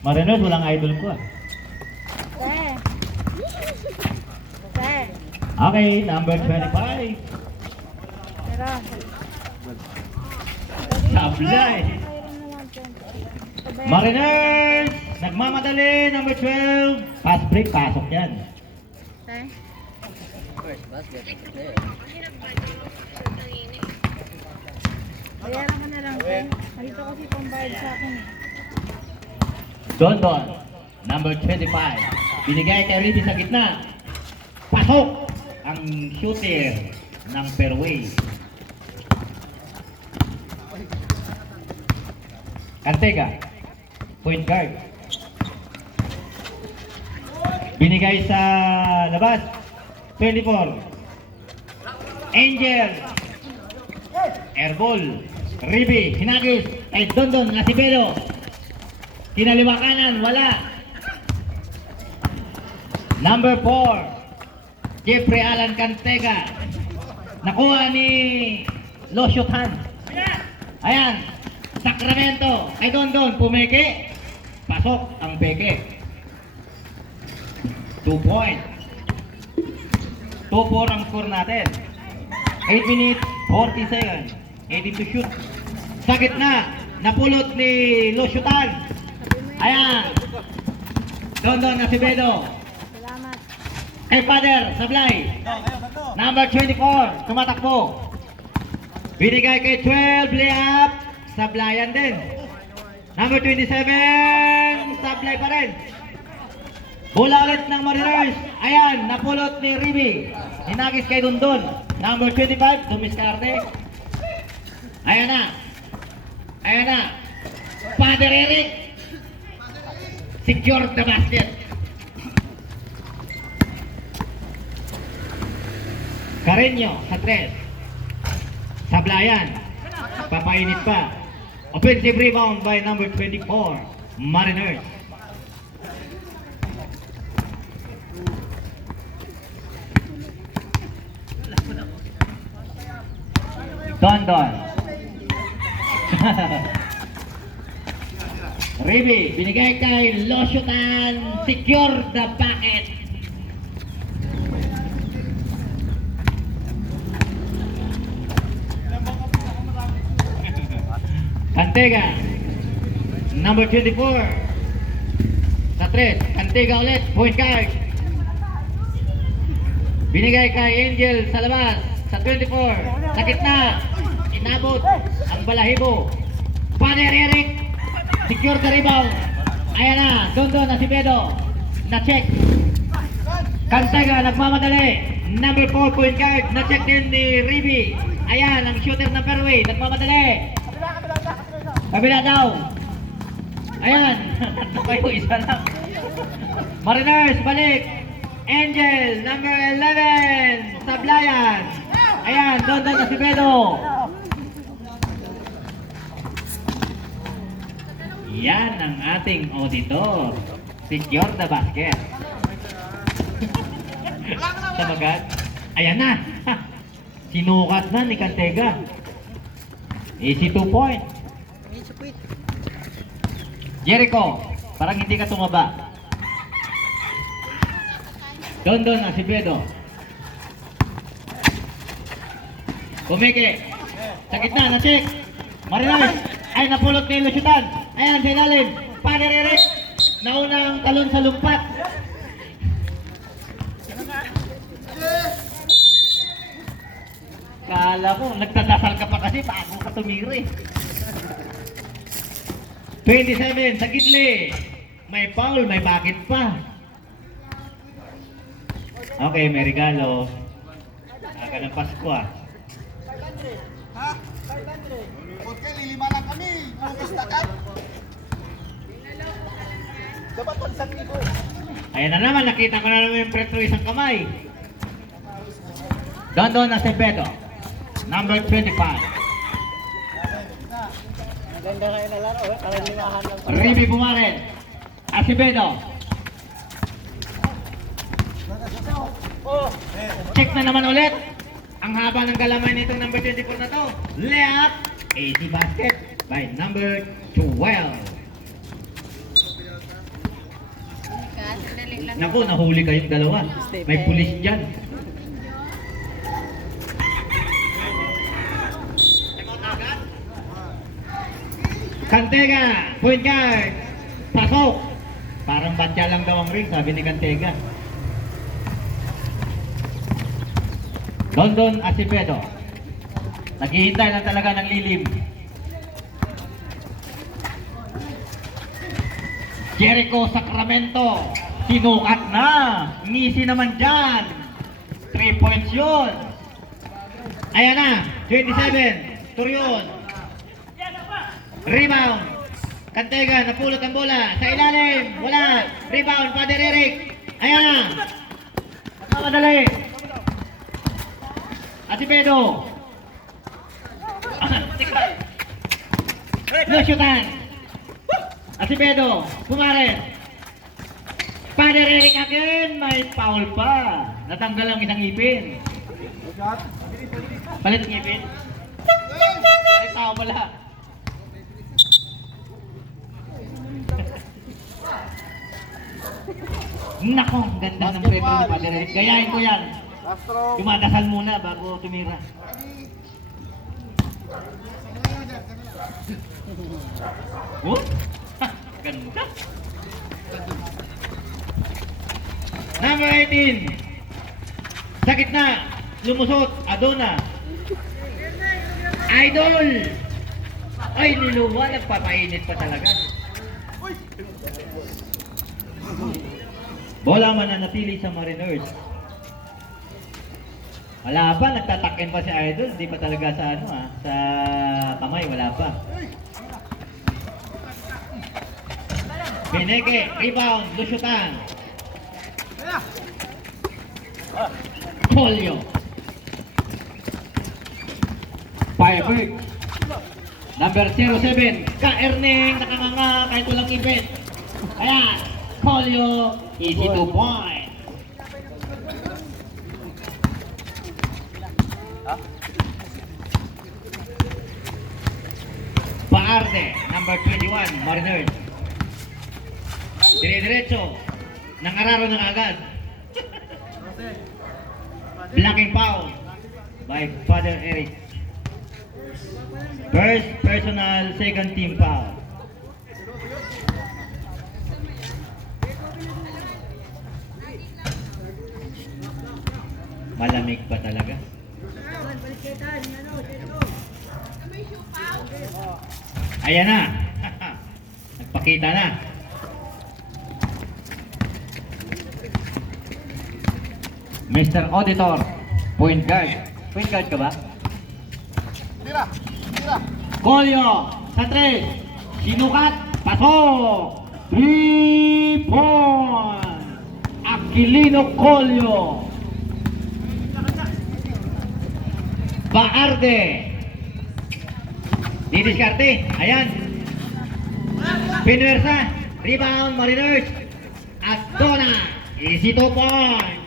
Mariners, walang idol ko ah. Te. Te. Okay, number 25. Meron. Sablay. Mayroon naman po. Mariners, nagmamadali, number 12. Pass break, pasok yan. Te. Bayaran ka na lang, te. Halito kasi pambayad sa akin eh. Don, number 25. Binigay kay Ricky sa gitna. Pasok ang shooter ng fairway. Cantega, point guard. Binigay sa labas. 24. Angel. Airball. Ribi, hinagis. Kay Dondon, Nasibelo. Kinaliwa kanan, wala. Number 4. Jeffrey Alan Cantega. Nakuha ni Losyotan. Ayan. Sacramento. Kay Dondon, pumeke. Pasok ang peke. 2 point. 2-4 ang score natin. 8 minutes, 40 seconds. 18 to shoot. Sa gitna, napulot ni Losyotan. Ayan. Dondon Nasibelo. Salamat. Kay Father, Sablay. Number 24, tumatakbo. Binigay kay 12, layup. Sablayan din. Number 27, Sablay pa rin. Bola ulit ng Mariners. Ayan, napulot ni Ribi. Hinagis kay Dondon. Number 25, dumiskarte. Ayan na. Ayan na. Father Eric. Secure the basket. Carreño sa 3. Sablayan. Papainit pa. Offensive rebound by number 24, Mariners. Dondon. Ribi, binigay kay Losyotan. Secure the bucket. Cantega. Number 24. Sa 3. Cantega ulit. Point guard. Binigay kay Angel sa labas. Sa 24. Sa gitna. Inabot ang balahibo. Father Eric. Secure the rebound. Ayan na. Dondon Nasibelo. Na-check. Cantega nagmamadali. Number 4 point guard. Na-check din ni Ribi. Ayan ang shooter ng fairway. Nagmamadali. Kabila daw. Ayan. Tatlo kayo. Isa lang. Mariners balik. Angel number 11. Sablayan. Ayan. Dondon Nasibelo. Yan ang ating auditor. Secure the basket. Samagat. Ayan na. Sinukat na ni Cantega. Easy 2 point. Jericho, parang hindi ka tumaba. Dondon Nasibelo. Kumike. Sa gitna, na-check. Mariners. Ay, napulot ni Losyotan. Ayan, sa ilalim. Father Eric. Naunang talon sa lumpat. Kala ko, nagtadasal ka pa kasi bago ka tumiri. 27 sa gitli. May foul, may bakit pa. Okay, may regalo. Aga ng Pasko ah. 500. Ha? 500. Okay, lilima lang kami. Focus na ka. Dapat pansang libo. Ayan na naman, nakita ko na naman yung pretro isang kamay. Dondon Nasibelo. Number 25. Maganda kayo na laro. Karaniwahan lang. Ribi Bumaren. Acevedo. Check na naman ulit. Ang haba ng galamay nitong number 24 na to. Layup. 80 basket by number 12. Naku, nahuli kayong dalawa. May pulis dyan. Cantega, point guard. Pasok. Parang batya lang daw ang ring, sabi ni Cantega. Dondon Acevedo. Naghihintay lang talaga ng lilim. Jericho Sacramento. Sinukat na. Ngisi naman dyan. 3 points yun. Ayan na. 27. Turion. Rebound. Cantega. Napulot ang bola. Sa ilalim. Wala. Rebound. Father Eric. Ayan na. Nakamadali. Acevedo. Lusyutan. Acevedo. Pumares. Father Eric again. May foul pa. Natanggal ang isang ipin. Palit ng ipin. Palit tao pala. Nako, ang ganda ng prepare ni Father Eric. Gayahin ko yan. Tumadasal muna bago tumira. Oh? Ha, ganda. Number 18. Sa gitna. Lumusot. Adona. Idol. Ay, niluwa. Nagpapainit pa talaga. Bola mananatili sa Mariners. Wala pa, nagtatakin pa si Idol. Hindi pa talaga sa sa kamay, wala pa. Pineke, rebound, lusyutan. Polio. Firebird. Number 07, Ka-Erning, nakanganga kahit walang event. Ayan, Polio, easy to point. Baarde, number 21, Mariners. Dire-diretso, nangararo ng agad. Blocking foul by Father Eric. First personal, second team foul. Malamig pa talaga. Ayan na. Nagpakita na. Mr. Auditor, point guard. Point guard ka ba? Tira! Tira! Colio, sa 3. Sinukat, pasok. 3 points. Aquilino Colio. Baarde. Didiskarte. Ayan. Pinuwersa. Rebound, Mariners. Adona. Easy to point.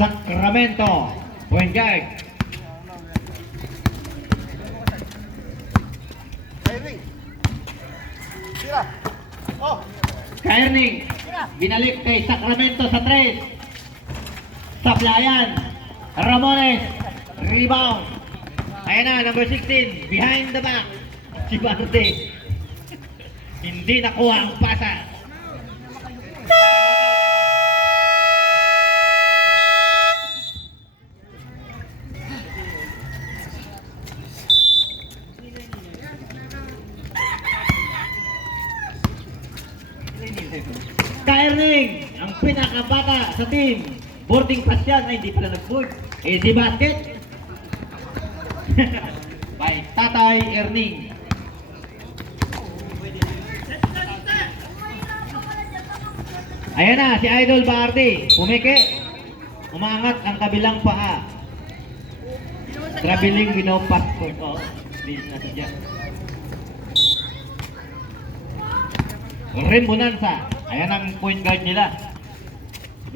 Sacramento. Point guard. Kyrie! Tira! Oh! Kaerning. Binalik kay Sacramento sa 3. Saplayan. Ramones. Rebound. Ayan na, number 16. Behind the back. Si Barte. Hindi nakuha ang pasa. Kaerning, ang pinakabata sa team. Boarding pass yan. Ay, hindi pala nag-board. Easy basket. By Tatay Erning. Ayan na, si Idol Baardi. Pumike. Umangat ang kabilang paa. Traveling with no passport. Oh, please na siya. Rim Bonanza. Ayan ang point guard nila.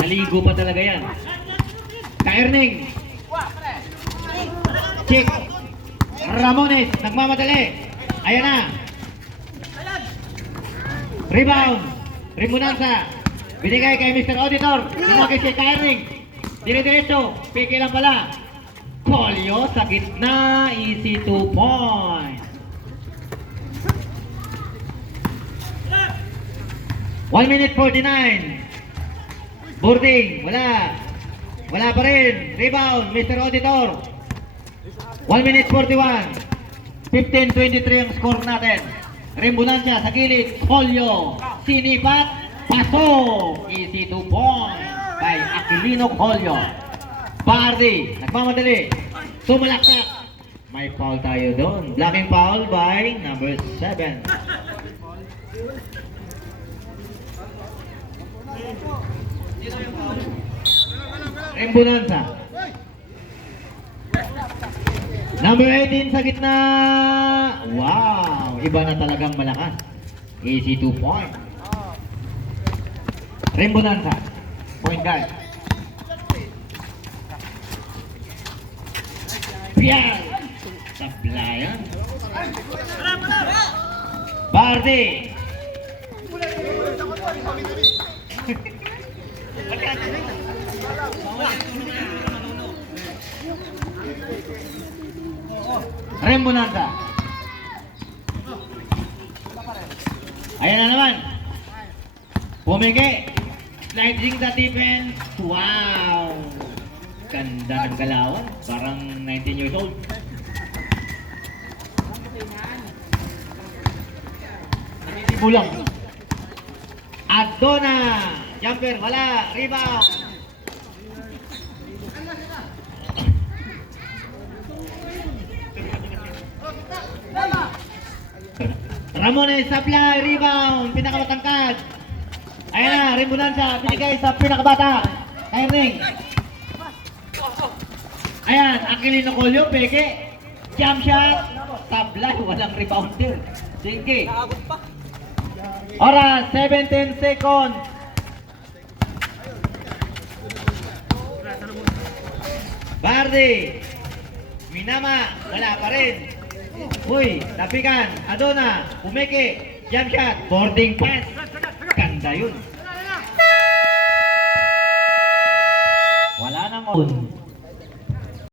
Naligo pa talaga yan. Kaerning. Chick. Ramones. Nagmamadali. Ayan na. Rebound. Rimbunansa. Binigay kay Mr. Auditor. Binagay kay Kairing. Dire-diretso. Piki lang pala. Colio sa gitna. Easy 2 point. 1 minute 49. Boarding. Wala. Wala pa rin. Rebound. Mr. Auditor. 1 minute 41. 15-23 ang score natin. Rimbunansya sa gilid. Colio. Sinipat. Pasok. Easy 2 point. By Aquilino Colio. Bardi. Nagmamadali. Tumalaksak. May foul tayo doon. Blocking foul by number 7. Rimbunansya. Number 18 sa gitna. Wow, iba na talagang malakas. Easy 2 point. Rimbunansya. Point guard. Pial. Sablayan. Bardi. Rimbunansya. Ayan na naman. Pumiki. Sliding sa defense. Wow. Ganda ng galawan. Parang 19 years old. Bulang. Adona. Jumper. Wala. Rebound. Ramones supply, rebound, pinakamatangkad. Ayan na, Rimbunansya, binigay sa pinakabata. Kairing. Ayan, Aquilino Colio, peke. Jump shot, tablay, walang rebounder. Sige. Oras, 17 seconds. Bardi. Minama, wala pa rin. Uy, tapikan, Adona, Umeke, jump shot, boarding pass. Ganda yun. Wala nang on.